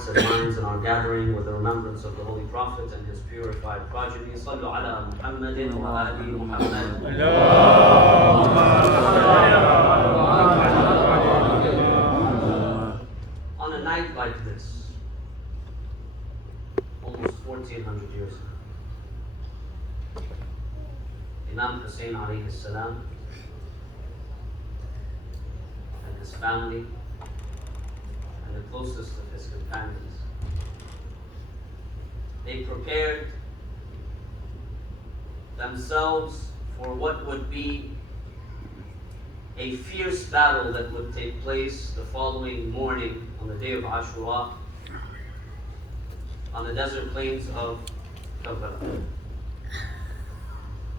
hearts and minds and our gathering with the remembrance of the Holy Prophet and his purified progeny. Sallu ala Muhammadin wa ali Muhammad. On a night like this, almost 1400 years ago, Imam Hussein alayhi salam and his family and the closest of his companions, they prepared themselves for what would be a fierce battle that would take place the following morning on the day of Ashura on the desert plains of Karbala.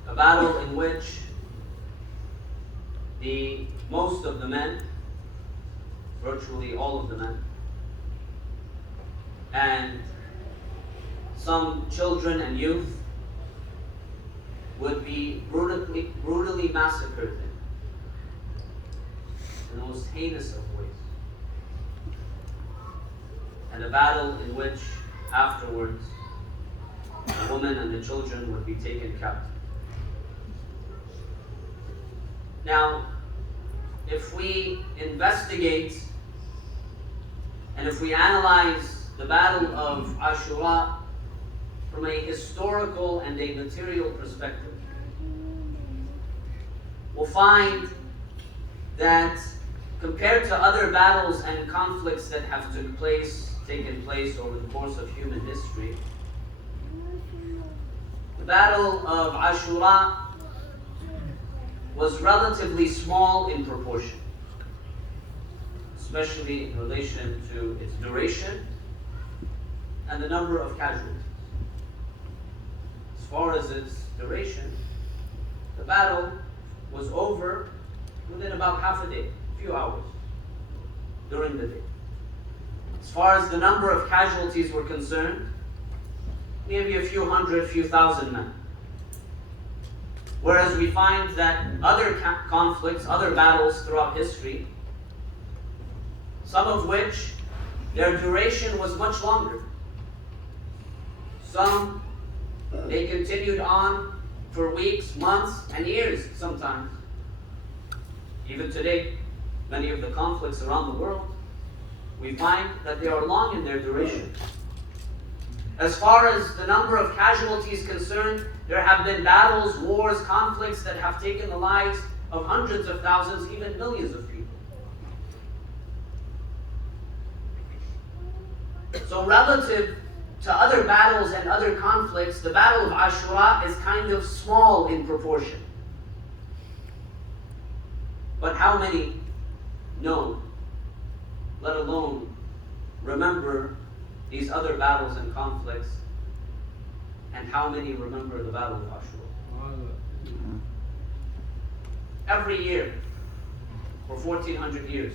A battle in which most of the men, virtually all of the men, and some children and youth would be brutally massacred in the most heinous of ways. And a battle in which afterwards the women and the children would be taken captive. Now, if we investigate and if we analyze the Battle of Ashura from a historical and a material perspective, we'll find that compared to other battles and conflicts that have taken place over the course of human history, the Battle of Ashura was relatively small in proportion, especially in relation to its duration and the number of casualties. As far as its duration, the battle was over within about half a day, a few hours during the day. As far as the number of casualties were concerned, maybe a few hundred, few thousand men. Whereas we find that other conflicts, other battles throughout history, some of which their duration was much longer. Some, they continued on for weeks, months, and years sometimes. Even today, many of the conflicts around the world, we find that they are long in their duration. As far as the number of casualties concerned, there have been battles, wars, conflicts that have taken the lives of hundreds of thousands, even millions of people. So relative to other battles and other conflicts, the Battle of Ashura is kind of small in proportion. But how many know, let alone remember, these other battles and conflicts, and how many remember the Battle of Ashura? Every year, for 1400 years,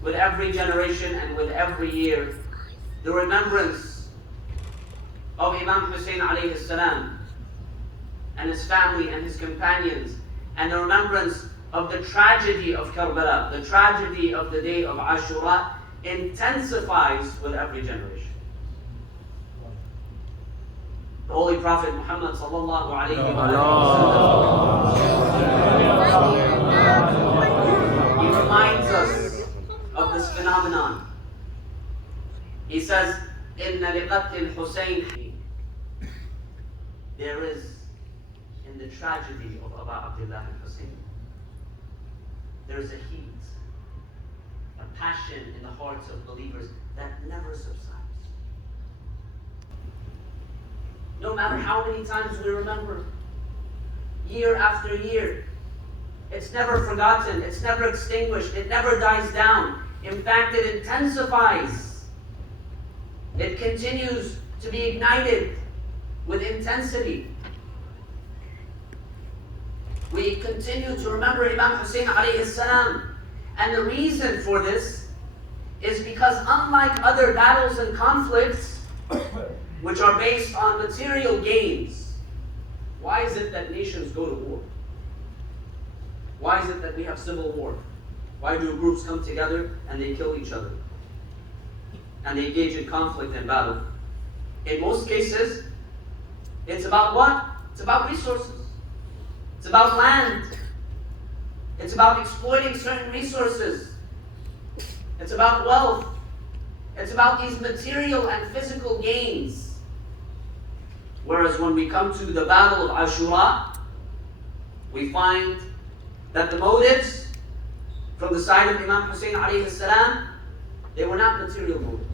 with every generation and with every year, the remembrance of Imam Hussein alayhi salam and his family and his companions, and the remembrance of the tragedy of Karbala, the tragedy of the day of Ashura, intensifies with every generation. The Holy Prophet Muhammad sallallahu alayhi wa sallam, he reminds us of this phenomenon. He says, "Inna liqatl Hussein." There is, in the tragedy of Abu Abdullah al-Hussein, there is a heat, a passion in the hearts of believers that never subsides. No matter how many times we remember, year after year, it's never forgotten, it's never extinguished, it never dies down. In fact, it intensifies. It continues to be ignited with intensity. We continue to remember Imam Hussein alayhi salam. And the reason for this is because unlike other battles and conflicts, which are based on material gains, why is it that nations go to war? Why is it that we have civil war? Why do groups come together and they kill each other? and they engage in conflict and battle. In most cases, it's about what? It's about resources. It's about land. It's about exploiting certain resources. It's about wealth. It's about these material and physical gains. Whereas when we come to the battle of Ashura, we find that the motives from the side of Imam Hussein alayhi salam, they were not material motives.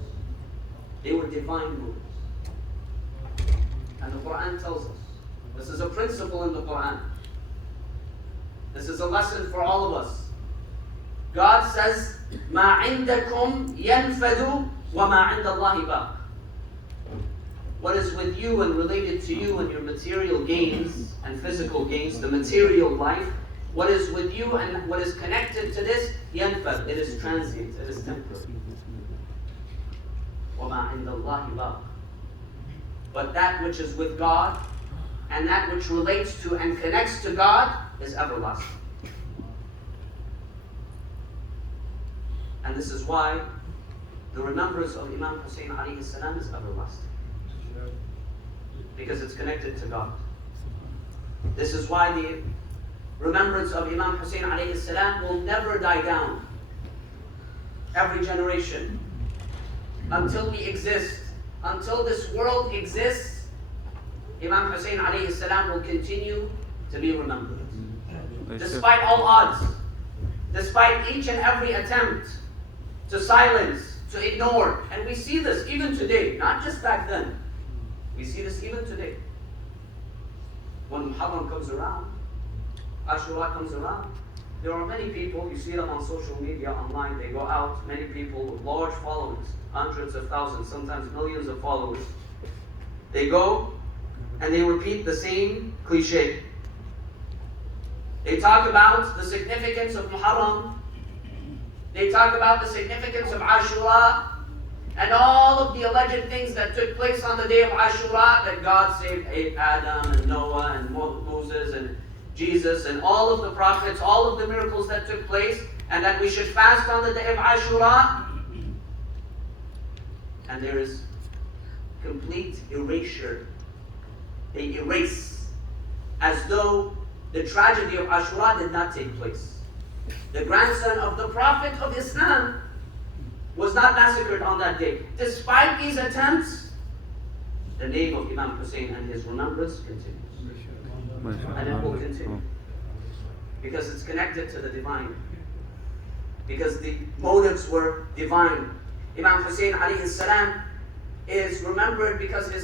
They were divine motives. And the Quran tells us, this is a principle in the Quran. This is a lesson for all of us. God says, مَا عِنْدَكُمْ يَنْفَدُ وَمَا عِنْدَ اللَّهِ بَاقٍ. What is with you and related to you and your material gains and physical gains, the material life, what is with you and what is connected to this, يَنْفَدُ. It is transient, it is temporary. وَمَا عِنْدَ اللَّهِ بَاقٍ. But that which is with God and that which relates to and connects to God is everlasting. And this is why the remembrance of Imam Hussein alayhi salam is everlasting. Because it's connected to God. This is why the remembrance of Imam Hussein alayhi salam will never die down. Every generation, until we exist, until this world exists, Imam Hussein alayhi salam will continue to be remembered. Despite all odds, despite each and every attempt to silence, to ignore. And we see this even today, not just back then. We see this even today. When Muharram comes around, Ashura comes around, there are many people, you see them on social media, online, they go out, many people with large followings, hundreds of thousands, sometimes millions of followers. They go and they repeat the same cliche. They talk about the significance of Muharram. They talk about the significance of Ashura and all of the alleged things that took place on the day of Ashura, that God saved Adam and Noah and Moses and Jesus and all of the prophets, all of the miracles that took place, and that we should fast on the day of Ashura. And there is complete erasure. They erase as though the tragedy of Ashura did not take place. The grandson of the Prophet of Islam was not massacred on that day. Despite these attempts, the name of Imam Hussein and his remembrance continues. And it will continue. Because it's connected to the divine. Because the motives were divine. Imam Hussein alayhi salam is remembered because his